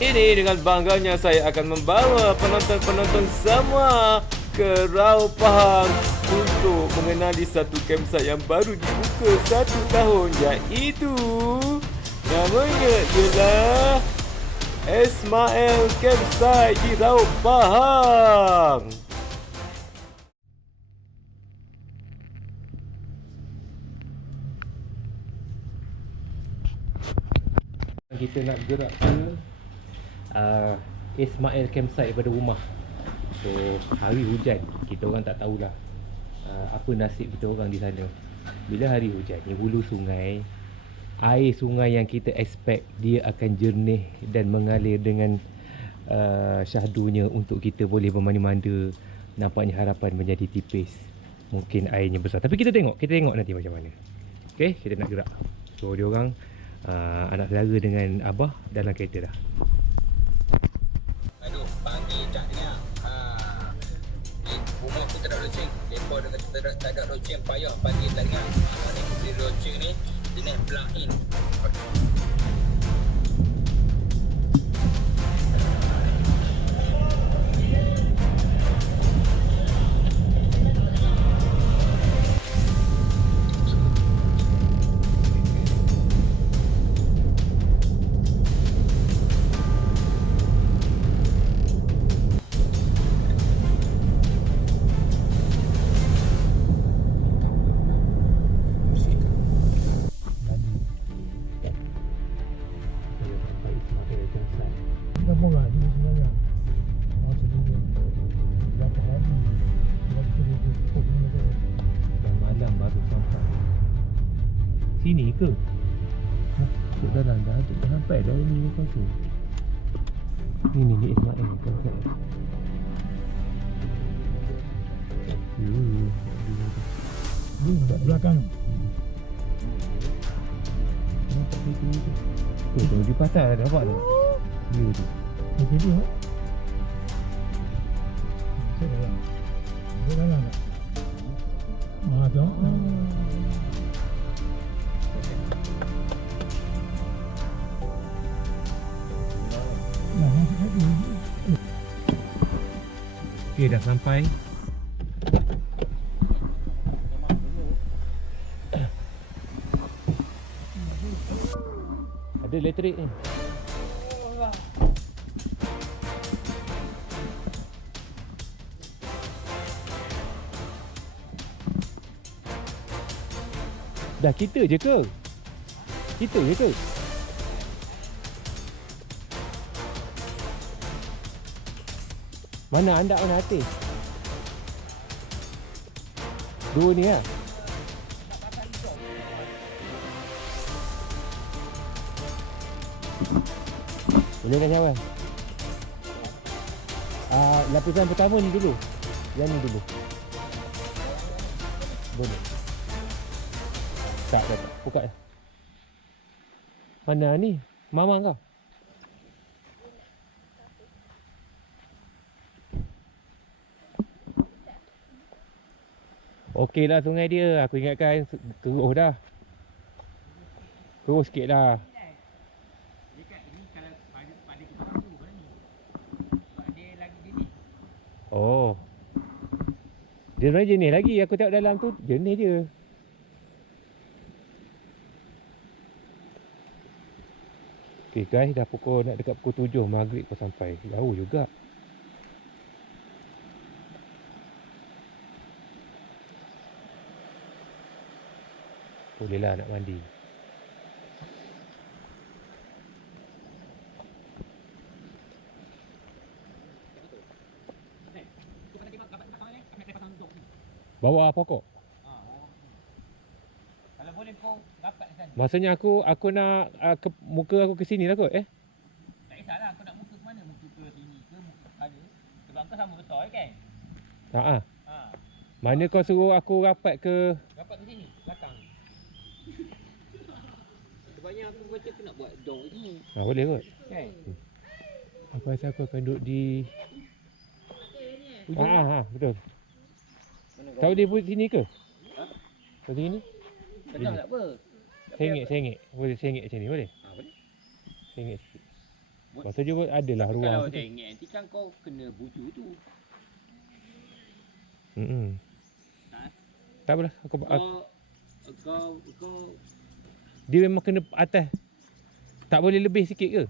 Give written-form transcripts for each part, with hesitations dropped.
Ini dengan bangganya saya akan membawa penonton-penonton semua ke Rau Pahang untuk mengenali satu campsite yang baru dibuka 1 tahun, iaitu namanya ialah Ismail Campsite di Rau Pahang. Kita nak gerak ke Ismail Campsite daripada rumah. So hari hujan, kita orang tak tahulah apa nasib kita orang di sana. Bila hari hujan, di hulu sungai, air sungai yang kita expect dia akan jernih dan mengalir dengan syahdunya untuk kita boleh bermandi-manda. Nampaknya harapan menjadi tipis. Mungkin airnya besar, tapi kita tengok nanti macam mana. Okay, kita nak gerak. So dia orang anak saudara dengan abah dalam kereta dah. Aduh, pagi tak dengar. Rumah aku tak ada loceng. Mereka dah kata tak ada loceng. Payah pagi tak dengar. Ni aku beli loceng ni, jenis plug in. Sini ke? Duduk dalam dah, duduk sampai dah ni kau tu. Ni Ismail kau tak. Ni kat belakang. Tu di pasar ada nampak tu. Dia tu. Okey dia. Dalam. Dia dalam tak? Tu. Okay, dah sampai. Ada elektrik ni. Dah kita je ke? Kita je ke? Mana anda mana hati? Dua ni lah. Boleh kan jawab? Lapisan pertama ni dulu. Yang ni dulu. Boleh. Tak. Buka dah. Mana ni? Mama kau? Okey lah sungai dia. Aku ingatkan keruh dah. Keruh sikit lah. Dekat ni kalau pada kita tu kan ni. Sebab dia lagi jenis. Oh. Dia sebenarnya jenis lagi. Aku tengok dalam tu jenis je. Okay guys, dah nak dekat pukul 7 maghrib kau sampai. Jauh juga. Bolehlah nak mandi. Bawa pokok. Kalau boleh kau rapat di sana. Maksudnya aku nak muka aku ke sini lah kot Tak kisahlah kau nak muka ke mana. Muka ke sini ke muka ke sana. Sebab kau sama besar kan? Ha. Mana kau suruh aku rapat ke? Rapat ke sini, belakang. Sebabnya aku baca aku nak buat dong sini. Boleh kot. Kan? Aku rasa aku akan duduk di betul. Tahu dia pun sini ke? Kau sini? Tak tak apa. Sengit. Boleh sengit macam ni boleh? Boleh. Sengit sikit. Masa juga adalah Kalau ruang tu. tengok nanti kan kau kena bucu tu. Ha? Tak apalah. Kau Dia memang kena atas. Tak boleh lebih sikit ke?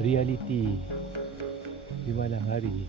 Realiti di malam hari.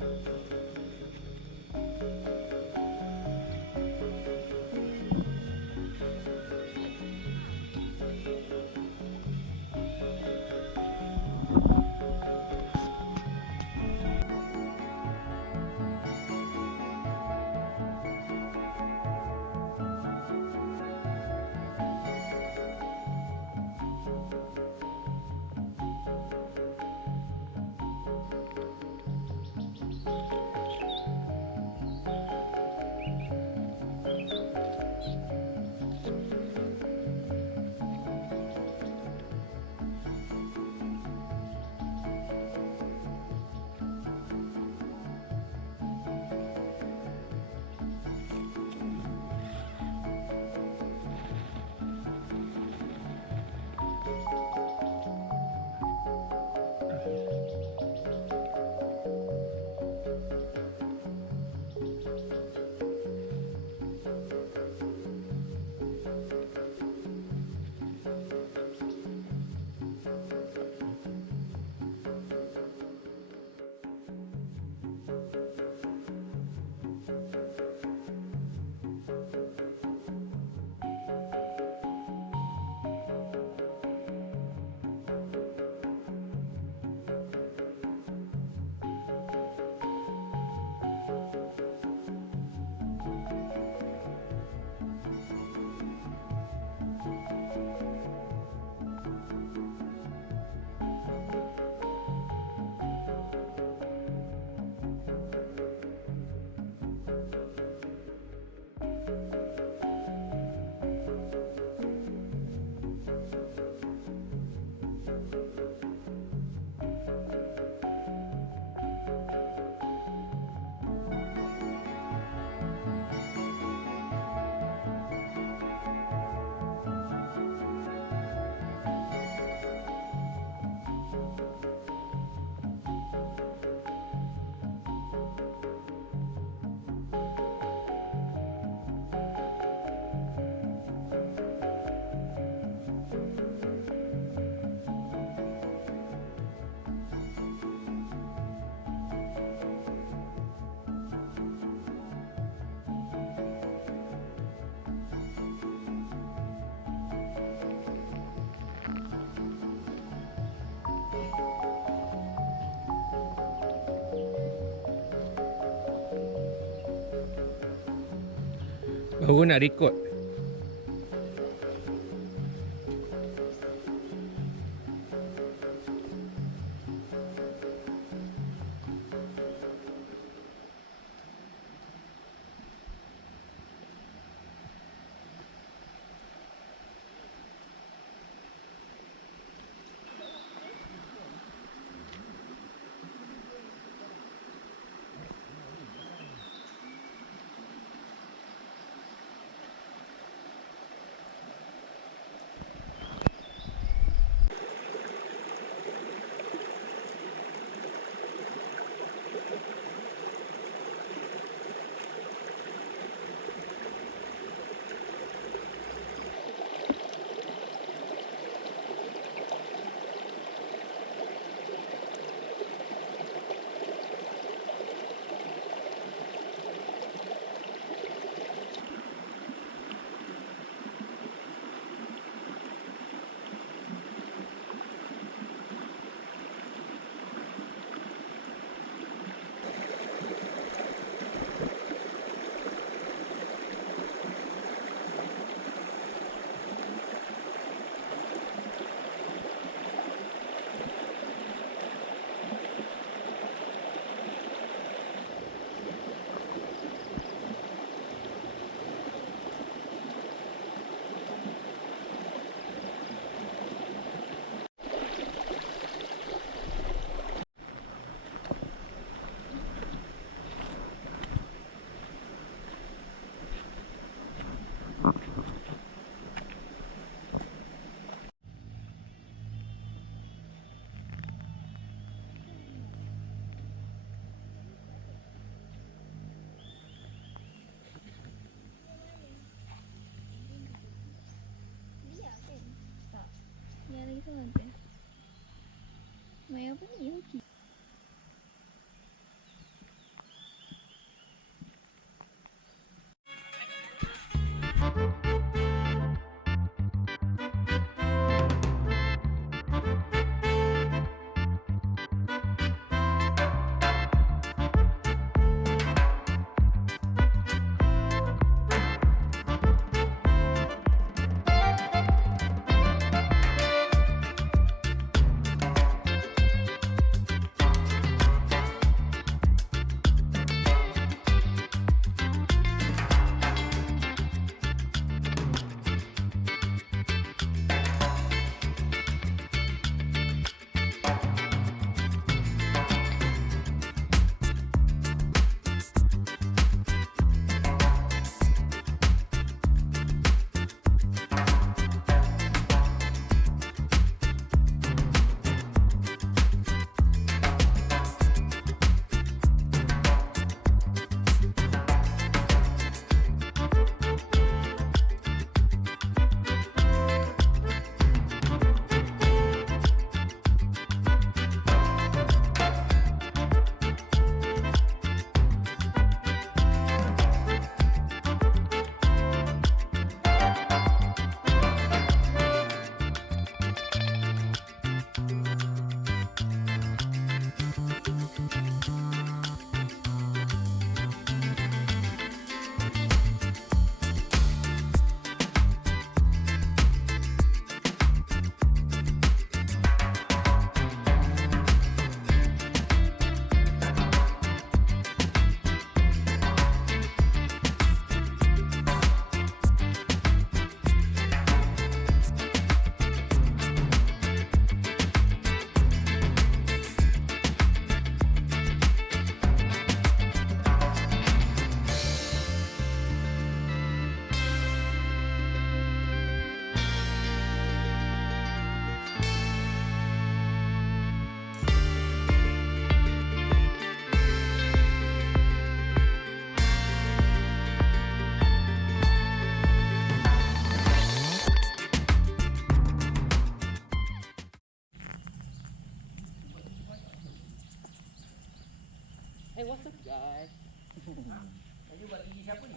Baru nak record. Lihat kan? Tak. Yang lagi seorang kan? Main apa ni? Hoki.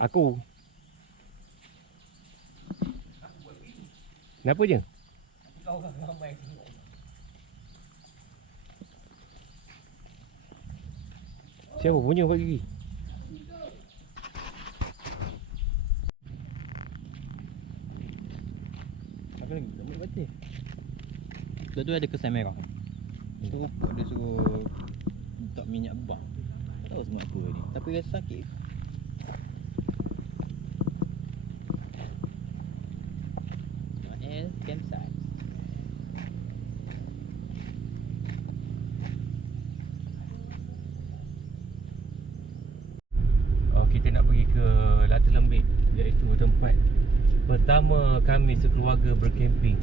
Aku. Kenapa je? Siapa punya buat gigi? Apa lagi? Tak boleh baca. Tu ada kesan merah. Tu rokok dia suruh letak minyak bang. Tak tahu sebab apa ni. Tapi rasa sakit. Campsite. Oh, kita nak pergi ke Lata Lembik, iaitu tempat pertama kami sekeluarga berkemping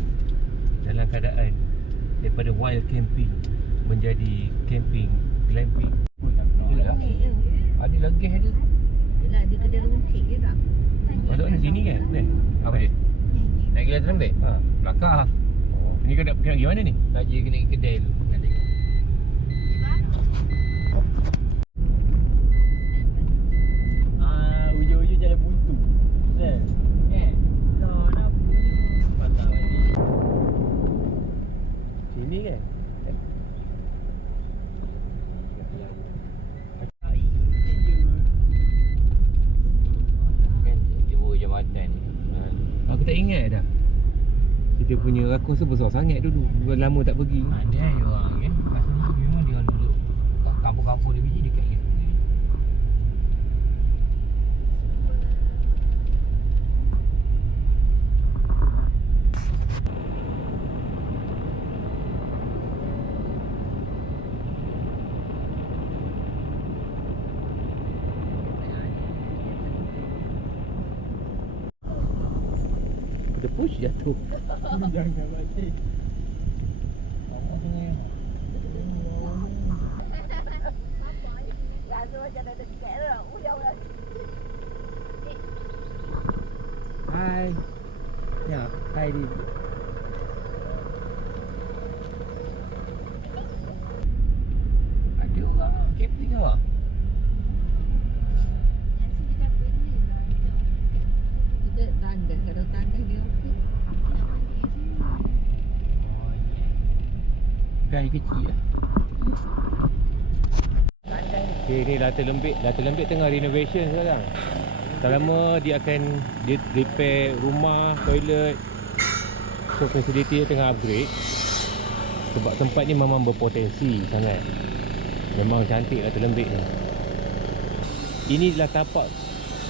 dalam keadaan daripada wild camping menjadi camping glamping. Ada lagi ada. Yelah, dia kedai runcit je tak? Masuk ni sini kan? Ni. Apa dia? Naik ke Lata Lembik? Ha. Belakang. Ni kena pergi mana ni? Nak je kena pergi kedai dulu. Nak tengok. Ujung-ujung jalan buntu. Kan? Nak buntu. Patah balik. Sini kan? Kan dua jambatan ni. Aku tak ingat dah. Kita punya aku rasa besar sangat dulu. Lama tak pergi. Ada je orang kan. Kat sini memang dia orang duduk kat kampung-kampung dia biji dekat gitu. Dia push jatuh. Jangan balik. Hai. Ya, hai di. Ada orang camping ah. Nanti dia dah benda lah. Kita tanda. Kalau tanda dia okey. Kita nak mandi kat sini. Gai kecil ah. Okay, ni Latar Lembik tengah renovation sekarang. Tak lama dia akan repair rumah, toilet. So facility dia tengah upgrade. Sebab tempat ni memang berpotensi sangat. Memang cantik Latar Lembik ni. Ini adalah tapak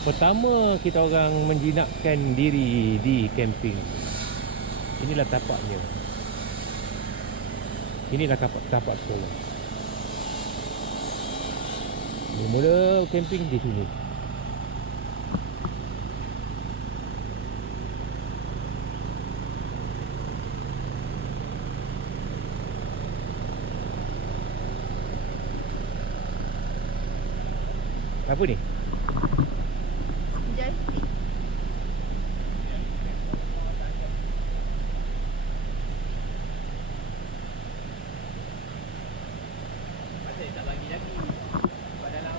pertama kita orang menjinakkan diri di camping. Inilah tapaknya. Inilah tapak sekolah. Mula camping di sini. Apa ni? Joystick. Tak bagi lagi. Dalam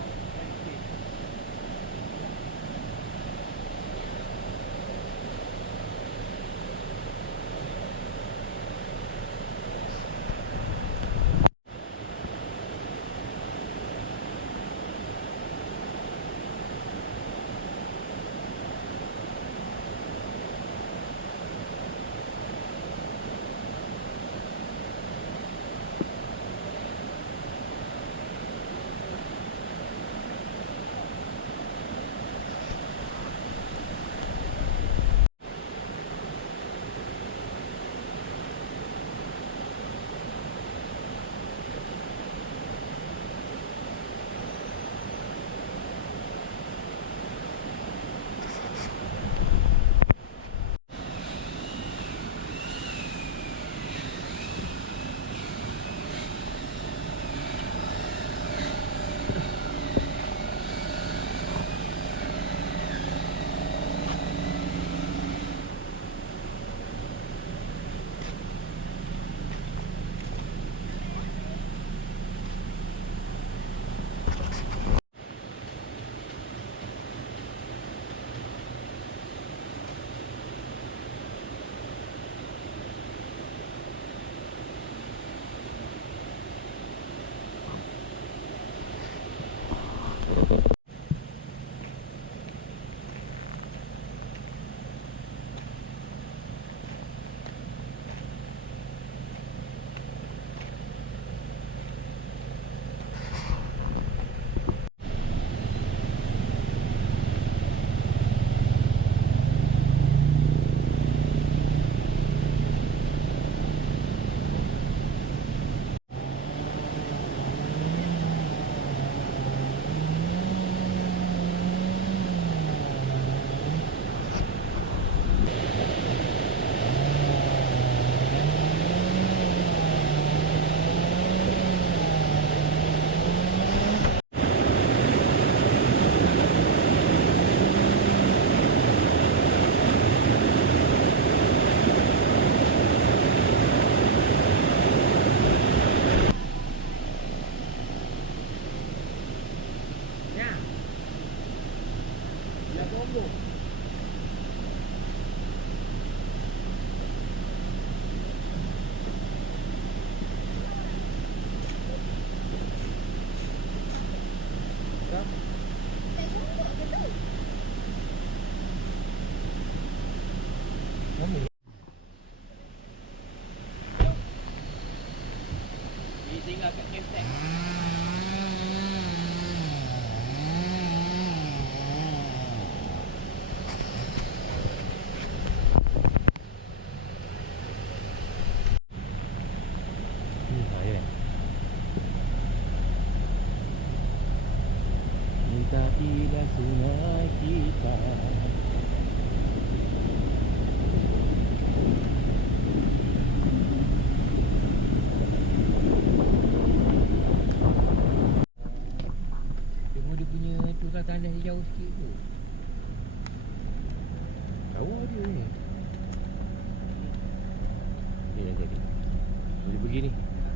pergi ni.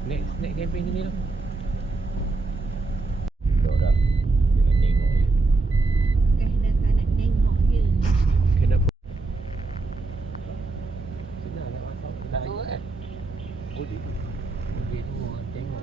Next camping sini tu. Tak dah. Kena tengok je. Kan datang nak tengok je. Kenapa? Senang nak masuk. Nak air kan? Boleh tu. Boleh tu orang tengok.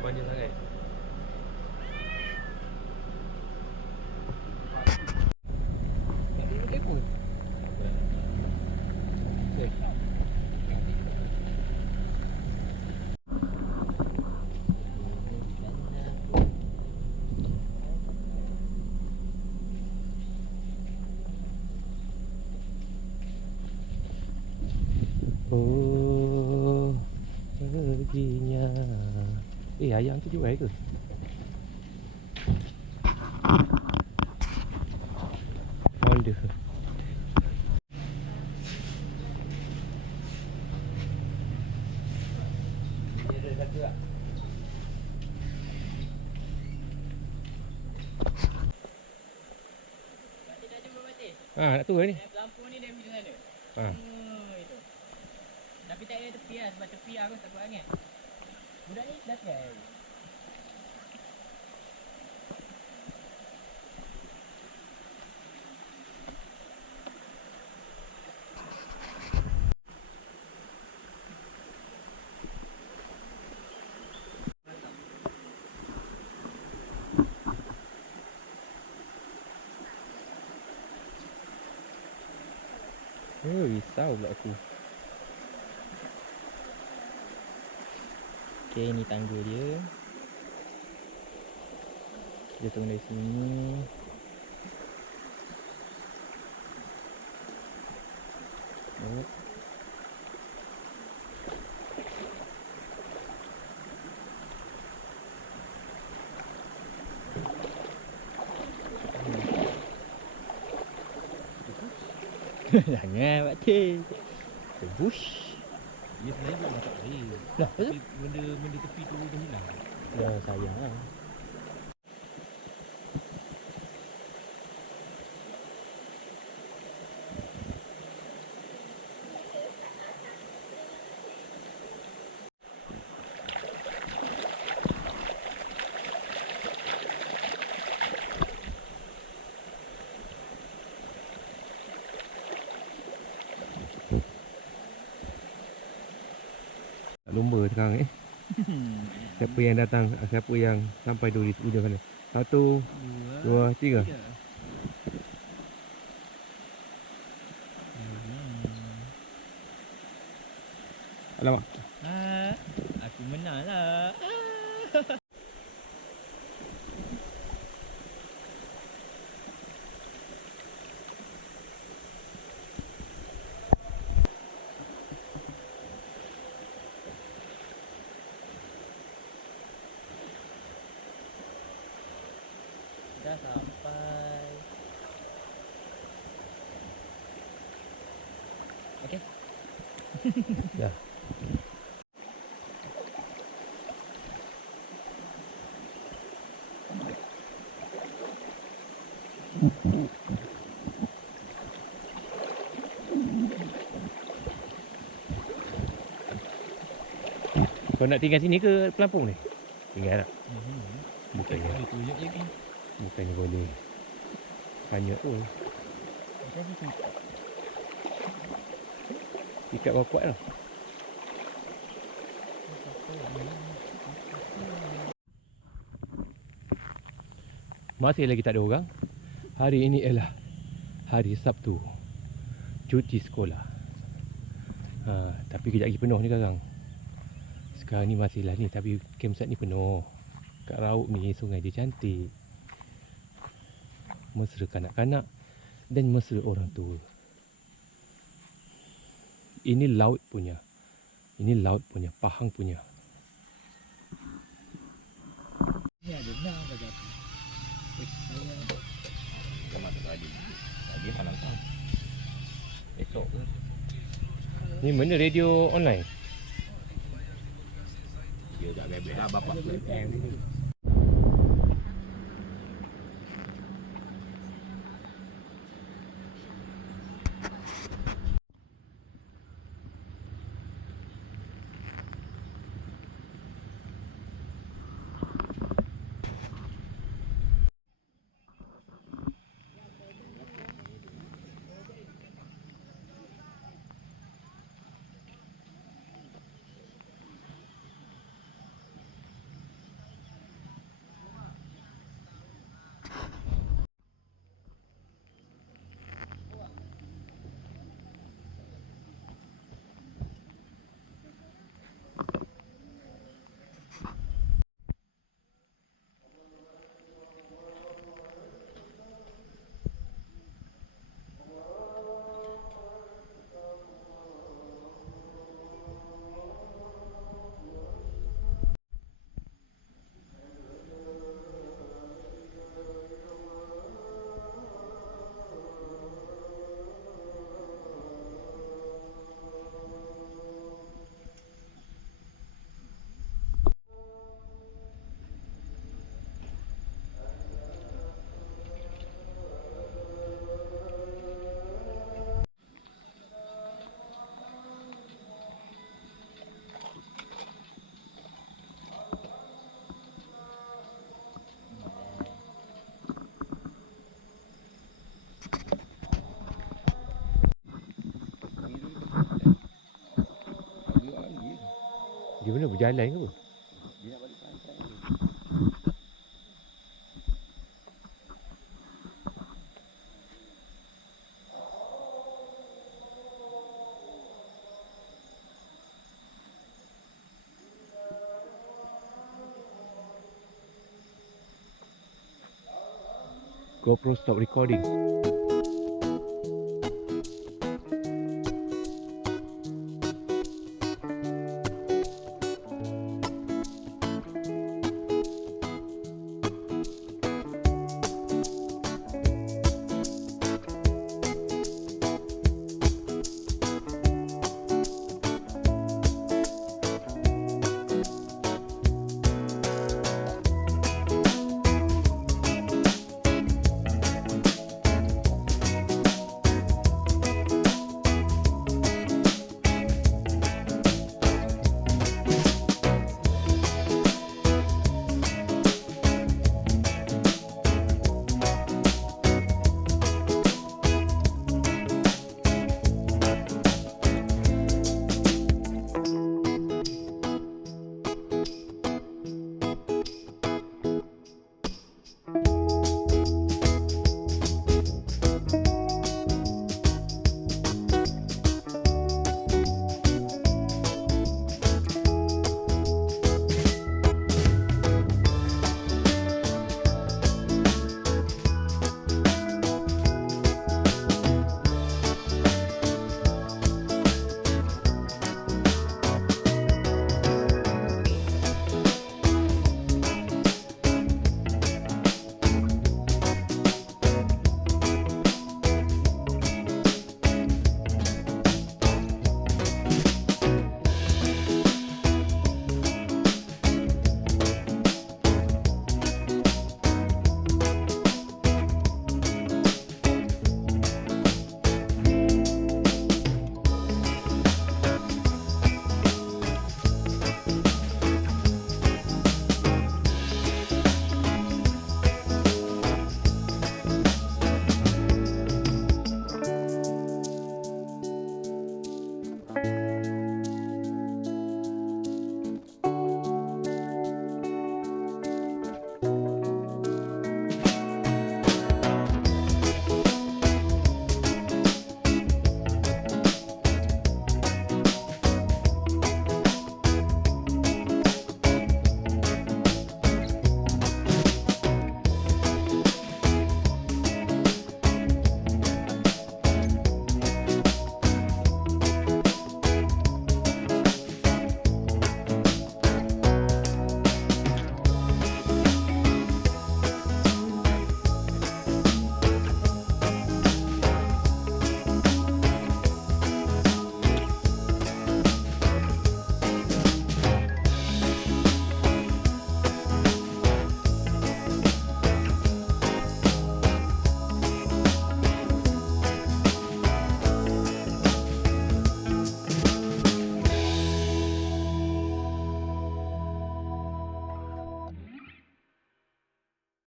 Banyak sangat. Tak ada telefon. Oh, perginya. Ayam tu jual ke? Honda. Dia ada satu tak? Dah jumpa Fatih. Nak turun ni. Lampu ni dia pergi sana. Itu. Tapi tak ada tepi lah sebab tepi aku takut angin. Budak ni dah try. Risau pula aku. Okay, ni tangga dia. Kita turun dari sini. Oh. Jangan pakcik. Bush. Dia sebenarnya buat masak air. Lah, Tapi benda tepi tu dah hilang. Ya sayang lah. Lomba sekarang Siapa yang datang, siapa yang sampai dulu di ujung sana. 1, 2, 3. Alamak. Aku menang lah. Dah sampai. Okey. Dah. Kau nak tinggal sini ke Pelampung ni? Tinggal tak? Bukannya. Boleh tunjuk je kan. Bukannya boleh. Hanya tu. Ikat kau kuat tau. Masih lagi tak ada orang. Hari ini ialah hari Sabtu. Cuti sekolah. Tapi kejap lagi penuh ni sekarang. Sekarang ni masih lah ni, tapi campsite ni penuh. Kat Rauk ni sungai dia cantik. Mesra kanak-kanak dan mesra orang tua. Ini laut punya. Ini laut punya, Pahang punya. Ni ada nak kata. Sama tadi. Tadi malam tau. Esok ke? Ni mana radio online? Dia dah bebek dah bapak. Dia mana berjalan ke apa? Dia nak balik pantai. GoPro stop recording.